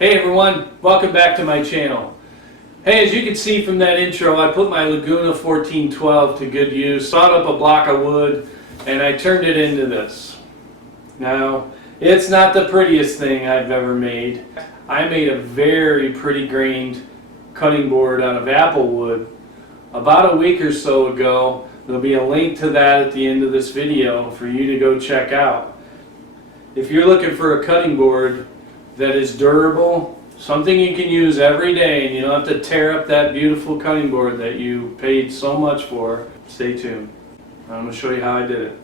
Hey everyone, welcome back to my channel. Hey, as you can see from that intro, I put my Laguna 1412 to good use, sawed up a block of wood, and I turned it into this. Now, it's not the prettiest thing I've ever made. I made a very pretty grained cutting board out of apple wood about a week or so ago. There'll be a link to that at the end of this video for you to go check out. If you're looking for a cutting board that is durable, something you can use every day, and you don't have to tear up that beautiful cutting board that you paid so much for, stay tuned. I'm going to show you how I did it.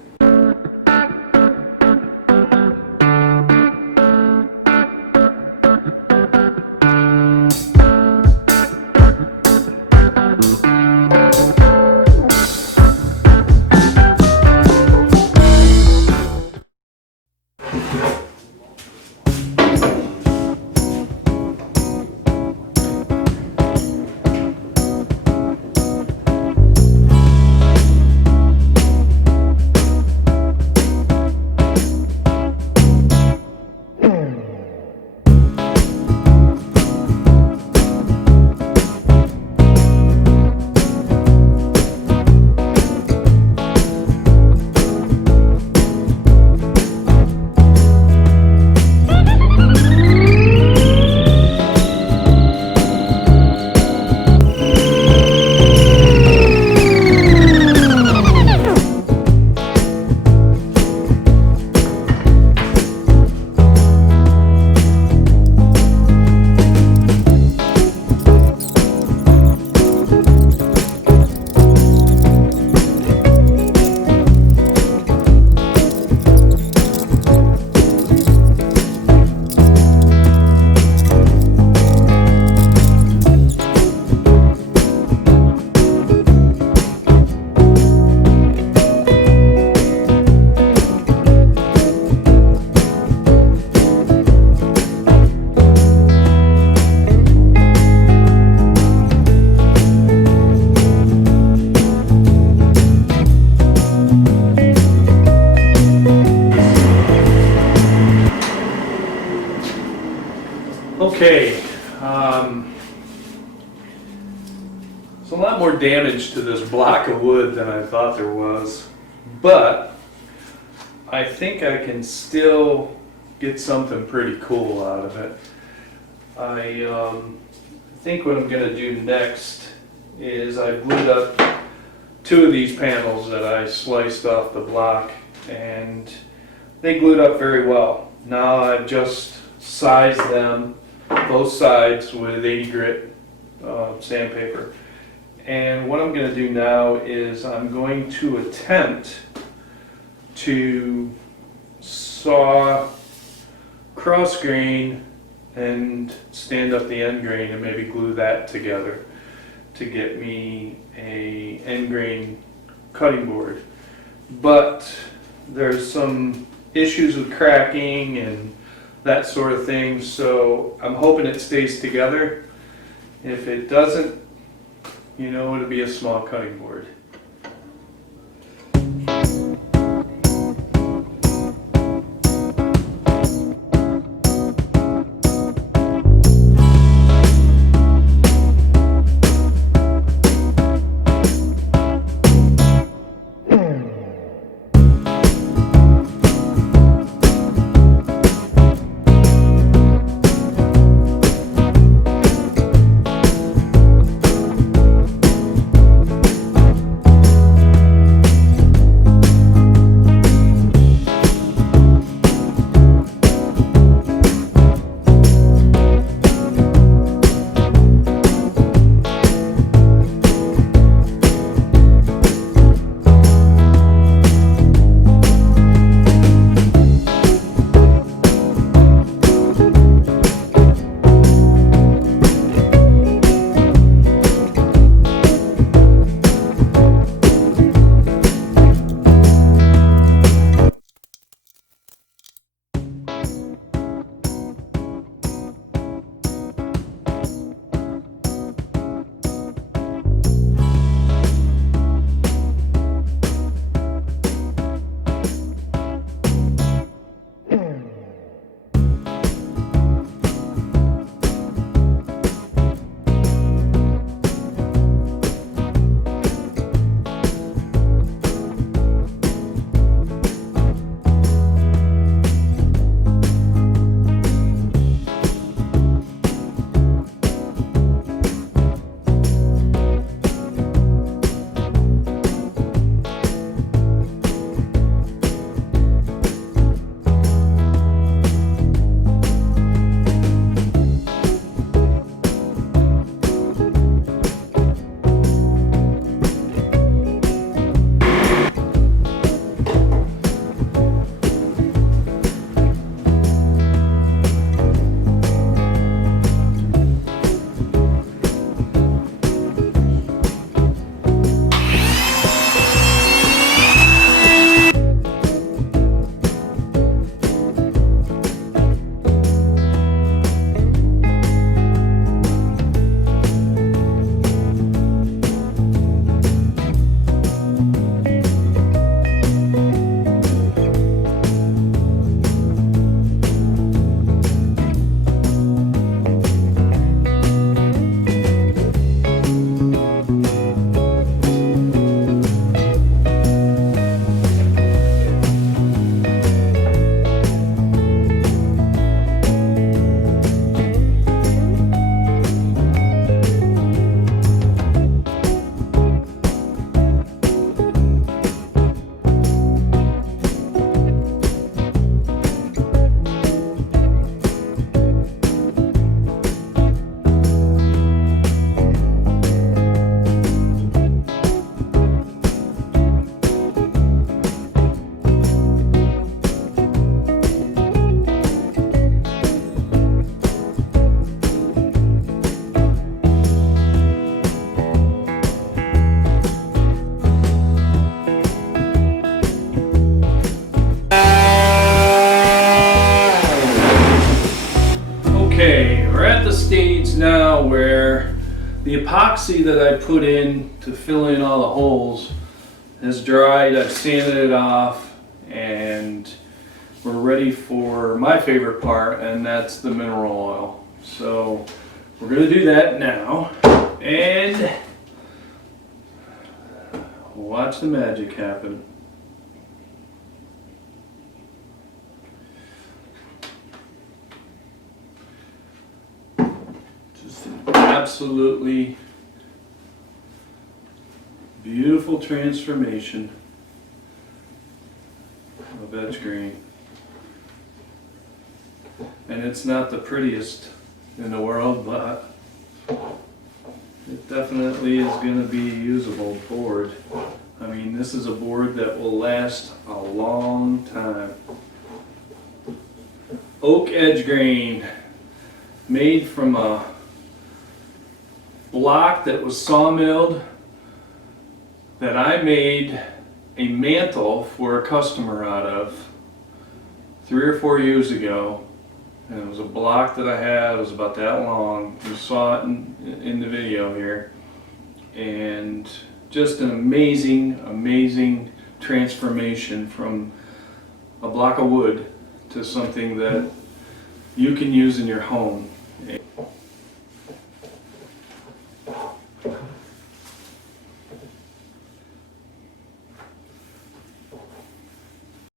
Okay, there's a lot more damage to this block of wood than I thought there was, but I think I can still get something pretty cool out of it. I think what I'm going to do next is I glued up two of these panels that I sliced off the block, and they glued up very well. Now I've just sized them both sides with 80 grit sandpaper, and what I'm going to do now is I'm going to attempt to saw cross grain and stand up the end grain and maybe glue that together to get me a end grain cutting board. But there's some issues with cracking and that sort of thing, so I'm hoping it stays together. If it doesn't, you know, it'll be a small cutting board. now where the epoxy that I put in to fill in all the holes has dried. I've sanded it off, and we're ready for my favorite part, and that's the mineral oil. So we're going to do that now, and watch the magic happen. Just an absolutely beautiful transformation of edge green. And it's not the prettiest in the world, but it definitely is going to be a usable board. I mean, this is a board that will last a long time. Oak edge grain, made from a block that was sawmilled, that I made a mantle for a customer out of 3 or 4 years ago. And it was a block that I had. It was about that long. You saw it in the video here. And just an amazing transformation from a block of wood to something that you can use in your home.